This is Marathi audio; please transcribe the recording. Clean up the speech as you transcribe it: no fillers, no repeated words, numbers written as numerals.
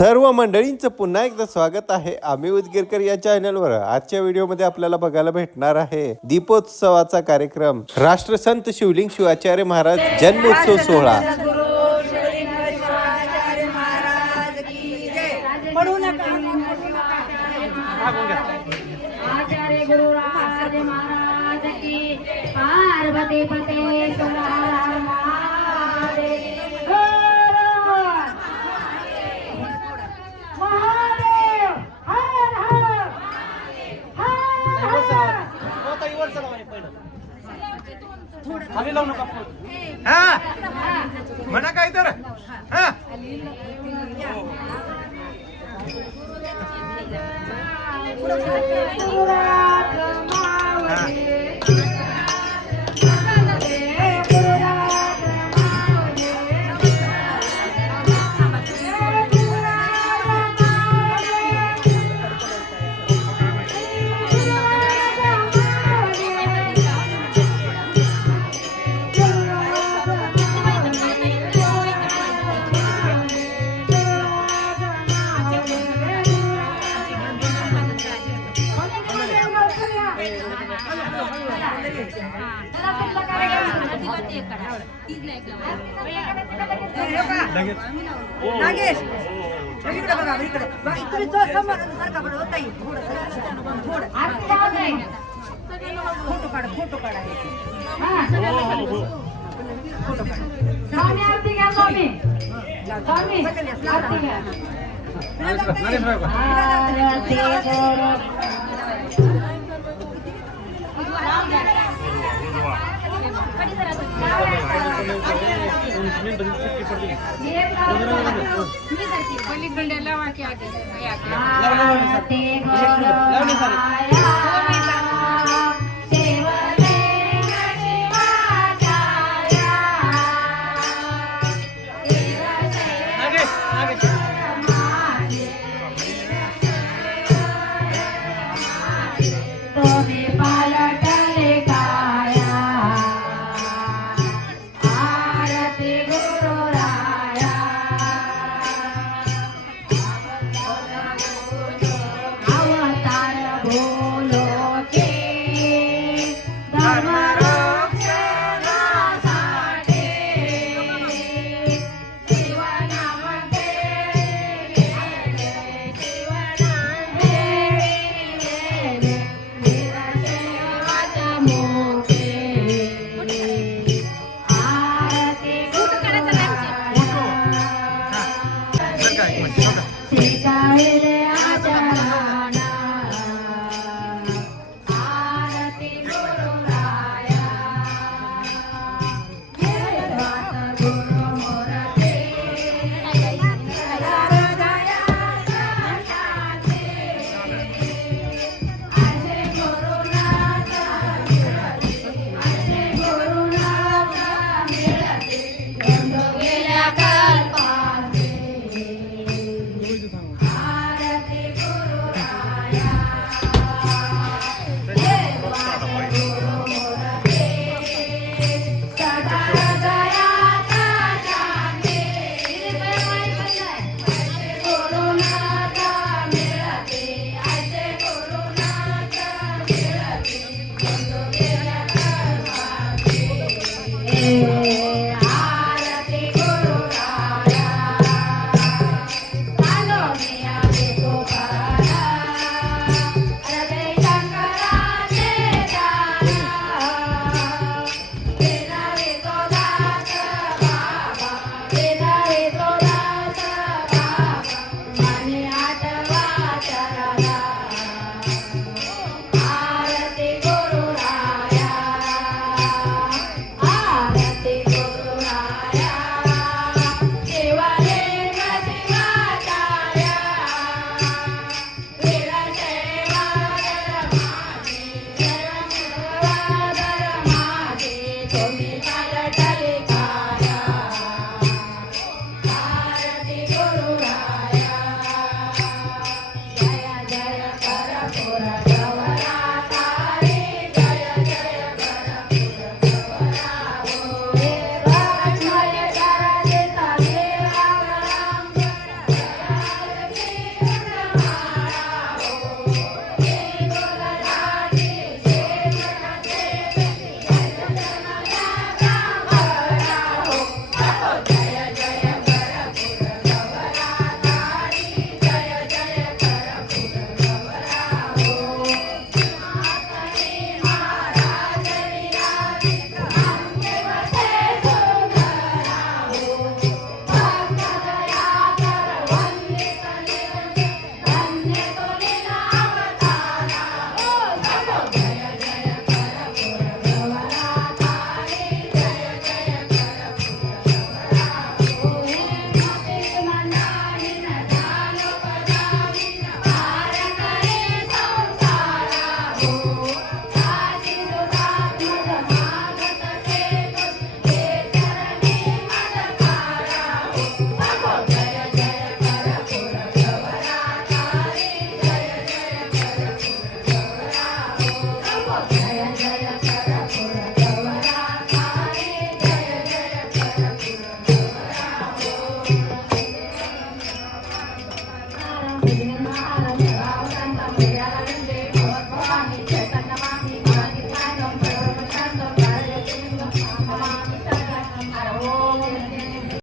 सर्व मंडळींचं पुन्हा एकदा स्वागत आहे आम्ही उदगीरकर या चॅनलवर। आजच्या व्हिडिओमध्ये आपल्याला बघायला भेटणार आहे दीपोत्सवाचा कार्यक्रम, राष्ट्रसंत शिवलिंग शिवाचार्य महाराज जन्मोत्सव सोहळा। आचार्य गुरु राज महाराज की पार्वती पते सुरार महादेव महादेव हर हर खाली लावू नका हा म्हणा काय तर हा नागेश इकडे बघा इकडे तुम्ही तो समोर सारखा बरं होता येईल थोडं फोटो काढा फोटो काढा स्वामी आरती घ्या स्वामी स्वामी आरती घ्या आरती सीता